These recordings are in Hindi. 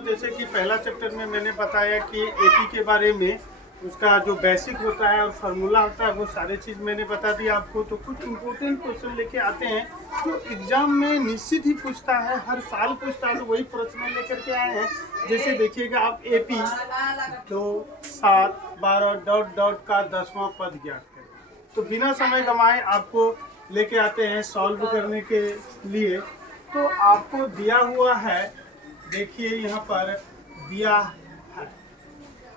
हूँ। जैसे कि पहला चैप्टर में मैंने बताया कि एपी के बारे में, उसका जो बेसिक होता है और फार्मूला होता है, वो सारे चीज़ मैंने बता दिया आपको। तो कुछ इम्पोर्टेंट क्वेश्चन लेके आते हैं जो एग्जाम में निश्चित ही पूछता है, हर साल पूछता है, तो वही प्रश्न लेकर के आए हैं। जैसे देखिएगा आप एपी 2 7 12 डॉट डॉट का 10वां पद ज्ञात करें। तो बिना समय गंवाए आपको लेके आते हैं सॉल्व करने के लिए। तो आपको दिया हुआ है, देखिए यहाँ पर दिया है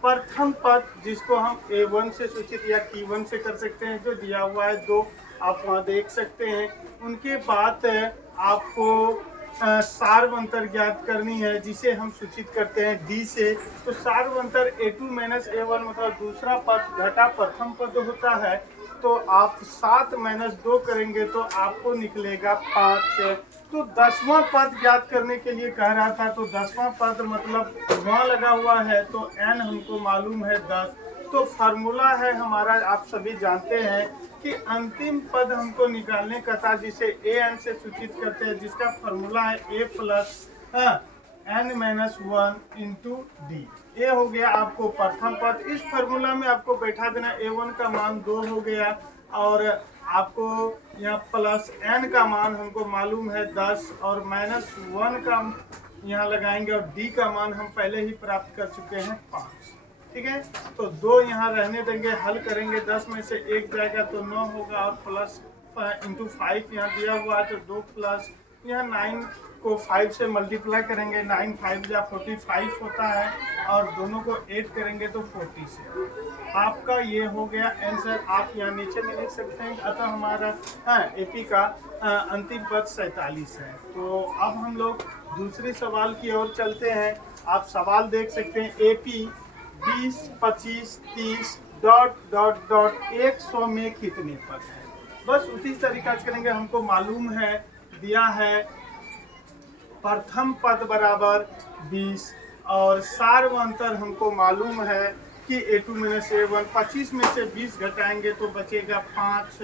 प्रथम पद, जिसको हम A1 से सूचित या T1 से कर सकते हैं, जो दिया हुआ है 2, आप वहाँ देख सकते हैं। उनके बाद आपको सार्वंतर ज्ञात करनी है, जिसे हम सूचित करते हैं D से। तो सार्वंतर A2 माइनस A1 मतलब दूसरा पद घटा प्रथम पद होता है। तो आप 7 माइनस 2 करेंगे तो आपको निकलेगा 5। तो 10वां पद ज्ञात करने के लिए कह रहा था। तो 10वां पद मतलब वहाँ लगा हुआ है, तो n हमको मालूम है 10। तो फार्मूला है हमारा, आप सभी जानते हैं कि अंतिम पद हमको निकालने का था, जिसे an से सूचित करते हैं, जिसका फार्मूला है a plus n minus 1 into D. ये हो गया आपको प्रथम पद। इस फार्मूला में आपको बैठा देना, a1 का मान 2 हो गया, और आपको यहाँ प्लस n का मान हमको मालूम है 10, और माइनस 1 का यहाँ लगाएंगे, और d का मान हम पहले ही प्राप्त कर चुके हैं 5। ठीक है, तो 2 यहाँ रहने देंगे, हल करेंगे, 10 में से 1 जाएगा तो 9 होगा, और प्लस इंटू 5 यहाँ दिया हुआ है, तो 2 प्लस यहाँ 9 को 5 से मल्टीप्लाई करेंगे, 9 5 या 45 होता है, और दोनों को 8 करेंगे तो 40 से आपका ये हो गया आंसर। आप यहाँ नीचे में लिख सकते हैं। अतः हमारा एपी का अंतिम पद 47 है। तो अब हम लोग दूसरे सवाल की ओर चलते हैं। आप सवाल देख सकते हैं, एपी 20 25 30 डॉट डॉट डॉट 100 में कितने पद है। बस उसी तरीका से करेंगे। हमको मालूम है, दिया है प्रथम पद बराबर 20, और सार्वंतर हमको मालूम है कि A2 माइनस A1। 25 में से 20 घटाएंगे तो बचेगा 5,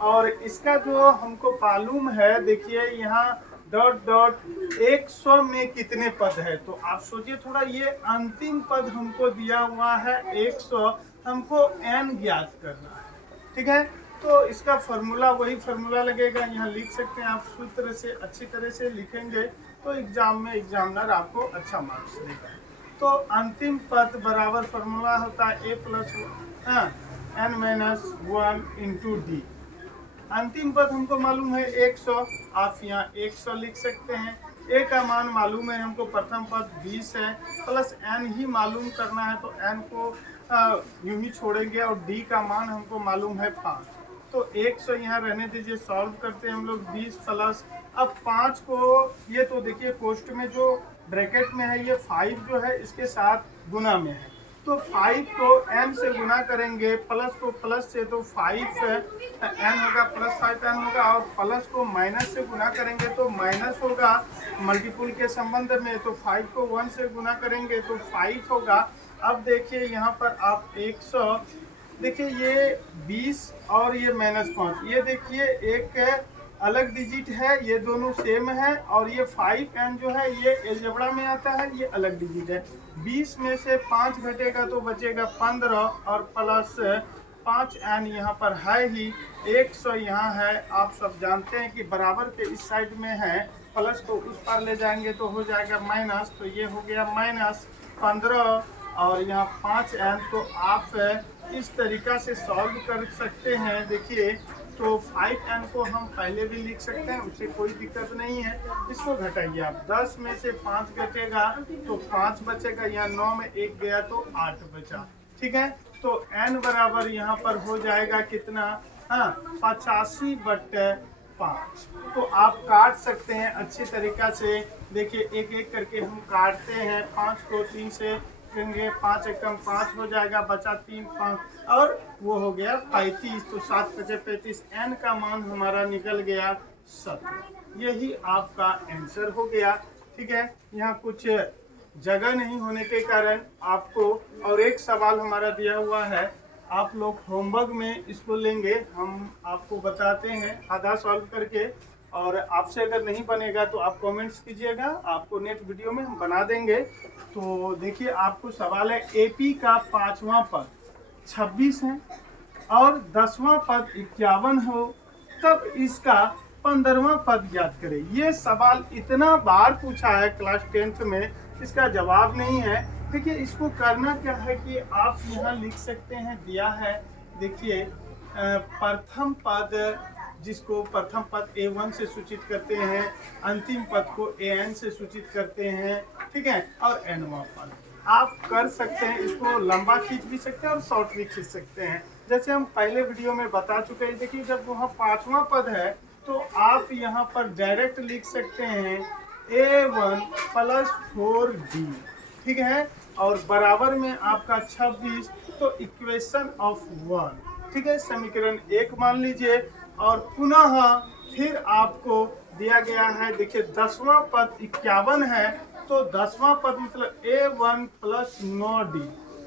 और इसका जो हमको मालूम है, देखिए यहाँ डॉट डॉट 100 में कितने पद है। तो आप सोचिए थोड़ा, ये अंतिम पद हमको दिया हुआ है 100, हमको n ज्ञात करना है। ठीक है, तो इसका फार्मूला वही फार्मूला लगेगा, यहाँ लिख सकते हैं आप। सूत्र से अच्छी तरह से लिखेंगे तो एग्जाम में एग्जामिनर आपको अच्छा मार्क्स देगा। तो अंतिम पद बराबर फार्मूला होता है a plus n minus 1 into D. अंतिम पद हमको मालूम है 100, आप यहाँ 100 लिख सकते हैं। a का मान मालूम है हमको, प्रथम पद 20 है, प्लस n ही मालूम करना है, तो n को यूं ही छोड़ेंगे, और d का मान हमको मालूम है 5। तो 100 यहाँ रहने दीजिए, सॉल्व करते हैं हम लोग। 20 प्लस अब 5 को, ये तो देखिए पोस्ट में जो ब्रैकेट में है, ये 5 जो है इसके साथ गुना में है, तो 5 को n से गुना करेंगे, प्लस को प्लस से, तो 5 n होगा, प्लस 5 n होगा, और प्लस को माइनस से गुना करेंगे तो माइनस होगा मल्टीपुल के संबंध में। तो 5 को 1 से गुना करेंगे तो 5 होगा। अब देखिए यहाँ पर आप 100, देखिए ये 20 और ये -5, ये देखिए एक अलग डिजिट है, ये दोनों सेम है, और ये 5n जो है ये अलजेब्रा में आता है, ये अलग डिजिट है। 20 में से 5 घटेगा तो बचेगा 15, और प्लस 5n यहाँ पर है ही, 100 यहाँ है। आप सब जानते हैं कि बराबर के इस साइड में है, प्लस को उस पार ले जाएंगे तो हो जाएगा माइनस, तो ये हो गया -15, और यहाँ 5n। तो आप इस तरीका से सॉल्व कर सकते हैं। देखिए, तो 5n को हम पहले भी लिख सकते हैं, उससे कोई दिक्कत नहीं है। इसको घटाइए आप, 10 में से 5 घटेगा तो 5 बचेगा, यहाँ 9 में 1 गया तो 8 बचा। ठीक है, तो n बराबर यहाँ पर हो जाएगा कितना, 85/5। तो आप काट सकते हैं अच्छी तरीका से। देखिए एक एक करके हम काटते हैं। 5 को 3 से करेंगे, 5 एकम 5 हो जाएगा, बचा 3 5, और वो हो गया 35। तो 7 5 35, n का मान हमारा निकल गया 17। यही आपका आंसर हो गया। ठीक है, यहाँ कुछ जगह नहीं होने के कारण आपको, और एक सवाल हमारा दिया हुआ है, आप लोग होमवर्क में इसको लेंगे, हम आपको बताते हैं आधा सॉल्व करके, और आपसे अगर नहीं बनेगा तो आप कमेंट्स कीजिएगा, आपको नेक्स्ट वीडियो में हम बना देंगे। तो देखिए आपको सवाल है, एपी का 5वां पद 26 है और 10वां पद 51 हो, तब इसका 15वां पद ज्ञात करें। ये सवाल इतना बार पूछा है क्लास 10th में, इसका जवाब नहीं है। देखिए इसको करना क्या है कि आप यहाँ लिख सकते हैं, दिया है देखिए प्रथम पद, जिसको प्रथम पद A1 से सूचित करते हैं, अंतिम पद को AN से सूचित करते हैं, ठीक है, और nवां पद। आप कर सकते हैं, इसको लंबा खींच भी सकते हैं और शॉर्ट भी खींच सकते हैं, जैसे हम पहले वीडियो में बता चुके हैं। देखिए जब वहाँ 5वां पद है तो आप यहाँ पर डायरेक्ट लिख सकते हैं A1 + 4D, ठीक है, और बराबर में आपका 26, तो इक्वेशन ऑफ 1, ठीक है, समीकरण 1 मान लीजिए। और पुनः फिर आपको दिया गया है, देखिए 10वां पद 51 है, तो 10वां पद मतलब A1 + 9D,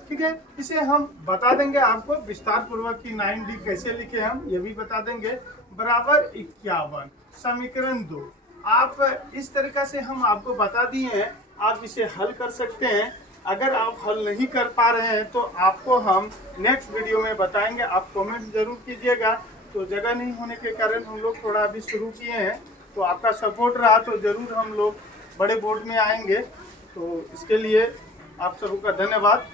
ठीक है। इसे हम बता देंगे आपको विस्तार पूर्वक कि 9D कैसे लिखे हम ये भी बता देंगे, बराबर 51, समीकरण 2। आप इस तरीका से हम आपको बता दिए हैं, आप इसे हल कर सकते हैं। अगर आप हल नहीं कर पा रहे हैं तो आपको हम नेक्स्ट वीडियो में बताएंगे, आप कमेंट जरूर कीजिएगा। तो जगह नहीं होने के कारण हम लोग थोड़ा अभी शुरू किए हैं, तो आपका सपोर्ट रहा तो ज़रूर हम लोग बड़े बोर्ड में आएंगे। तो इसके लिए आप सबका धन्यवाद।